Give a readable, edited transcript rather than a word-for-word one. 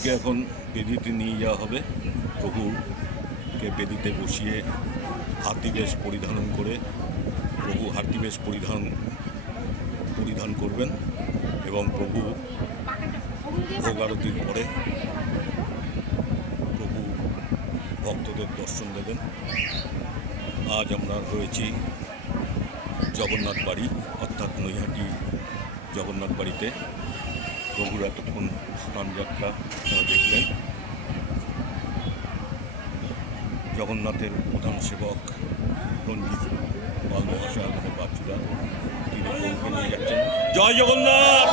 প্রভুকে এখন বেদিতে নিয়ে যাওয়া হবে। প্রভুকে বেদিতে বসিয়ে হাতিবেশ পরিধান করে প্রভু হাতিবেশ পরিধান করবেন এবং প্রভু ভোগ আরতির পরে প্রভু ভক্তদের দর্শন দেবেন। আজ আমরা রয়েছি জগন্নাথ বাড়ি অর্থাৎ নৈহাটি জগন্নাথ বাড়িতে। প্রভুর এতক্ষণ স্নানযাত্রা আপনারা দেখলেন। জগন্নাথের প্রধান সেবক রঞ্জিত পাল মহাশয় আমাদের বাচ্চুরা তিনি প্রভুকে নিয়ে যাচ্ছেন। জয় জগন্নাথ।